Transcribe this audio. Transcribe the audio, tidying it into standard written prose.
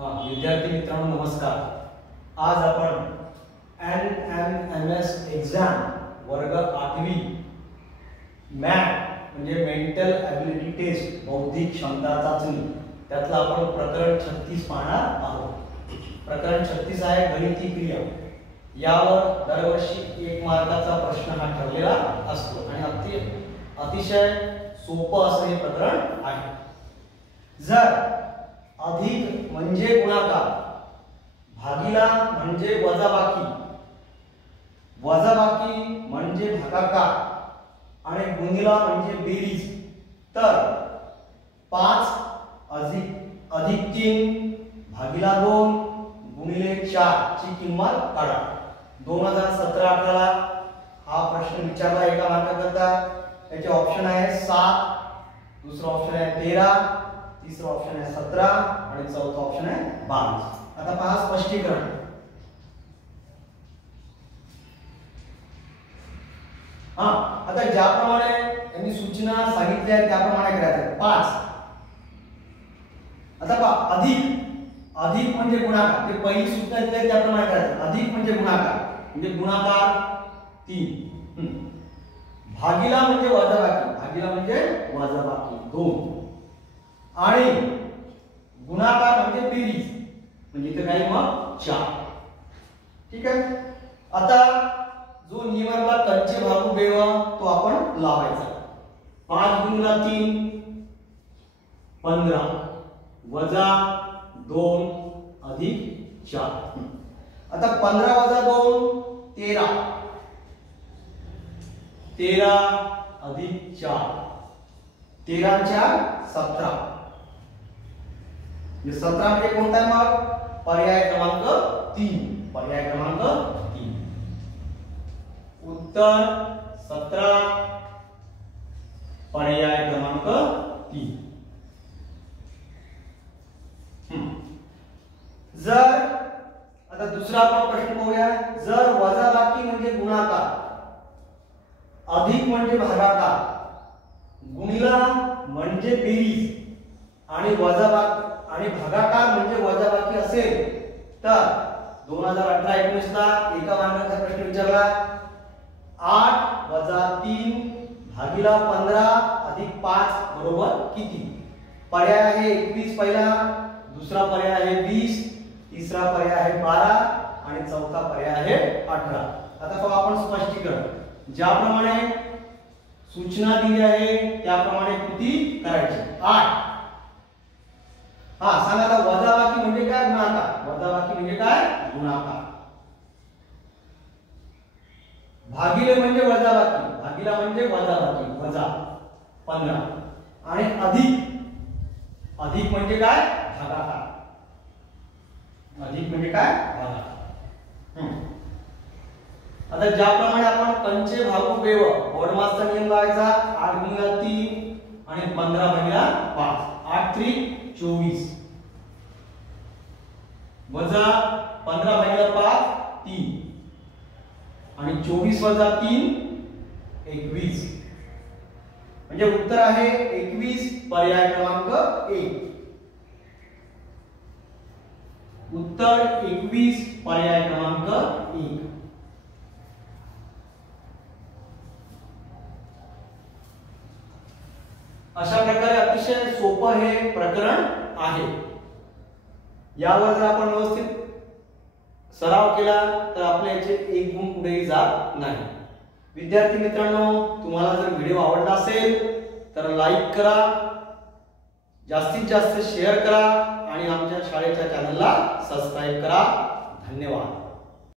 विद्यार्थी मित्रांनो नमस्कार। आज आपण NMMS एग्जाम वर्ग 8वी मॅथ म्हणजे मेंटल ॲबिलिटी टेस्ट बौद्धिक क्षमता चाचणी त्यातला आपण प्रकरण 36 पाहणार आहोत। प्रकरण 36 आहे गणिती क्रिया। यावर दरवर्षी 1 मार्काचा प्रश्न हा ठरलेला असतो आणि अतिशय सोपं असं हे प्रकरण आहे। जर अधिक म्हणजे गुणाकार, भागिला म्हणजे वजाबाकी, वजाबाकी म्हणजे भागाकार आणि गुणिला म्हणजे बेरीज, तर 5 अधिक 3 भागिला 2 गुणिले 4 ची किंमत काढा। 2017-18 ला हा प्रश्न विचारला एका मार्काकरता। त्याचे ऑप्शन आहे 7, दुसरा ऑप्शन आहे 13, तीसरा ऑप्शन आहे 17 आणि चौथा ऑप्शन आहे 22। आता पहा स्पष्टीकरण। आता ज्याप्रमाणे यांनी सूचना सांगितल्या आहेत त्याप्रमाणे करायचं। 5 आता पहा अधिक म्हणजे गुणाकार, ते पहिली सूचना दिली त्याप्रमाणे करायचं। अधिक म्हणजे गुणाकार 3, भागिला म्हणजे वजाबाकी 2 आणि गुणाकार म्हणजे बेरीज म्हणजे इथे काही मग 4। ठीक आहे। आता जो नियमाला कंचे भागू बेवा तो आपण लावायचा। 5 गुणिला 3 15 वजा 2 अधिक 4। आता 15 वजा 2 13, 13 अधिक 4 13 4 17। 17 म्हणजे कोणता आहे मग? पर्याय क्रमांक 3। उत्तर 17 पर्याय क्रमांक 3। जर आता दुसरा आपण प्रश्न पाहूया। जर वजाबाकी म्हणजे गुणाकार, अधिक म्हणजे भागाकार, गुणिला म्हणजे बेरीज आणि वजाबाकी आणि भागाकार म्हणजे वजाबाकी असेल तर 2018-19 ला एका मार्काचा प्रश्न विचारला। 8 वजा 3 भागिला 15 अधिक 5 बरोबर किती? पर्याय आहे 21 पहिला, दुसरा पर्याय आहे 20, तिसरा पर्याय आहे 12 आणि चौथा पर्याय आहे 18। आता पहा आपण स्पष्टीकरण। ज्याप्रमाणे सूचना दिली आहे त्याप्रमाणे कृती करायची। 8 सांगा वजाबाकी म्हणजे काय? गुणाकार। भागिले म्हणजे वजाबाकी, वजा 15 आणि अधिक म्हणजे काय? भागाकार। आता ज्याप्रमाणे आपण कंचे भागू बेव बोर्डमास्टर नियम लावायचा। 8 गुणिला 3 आणि 15 भागिला 5, 8 3 24 वजा 15 भागिला 5 3 आणि 24 वजा 3 21 म्हणजे उत्तर आहे 21 पर्याय क्रमांक 1। उत्तर 21 पर्याय क्रमांक 1। अशा प्रकारे अतिशय सोपं हे प्रकरण आहे। यावर जर आपण व्यवस्थित सराव केला तर आपल्या याचे 1 गुण पुढेही जात नाही। विद्यार्थी मित्रांनो, तुम्हाला जर व्हिडिओ आवडला असेल तर लाईक करा, जास्तीत जास्त शेअर करा आणि आमच्या शाळेच्या चॅनलला सबस्क्राइब करा। धन्यवाद।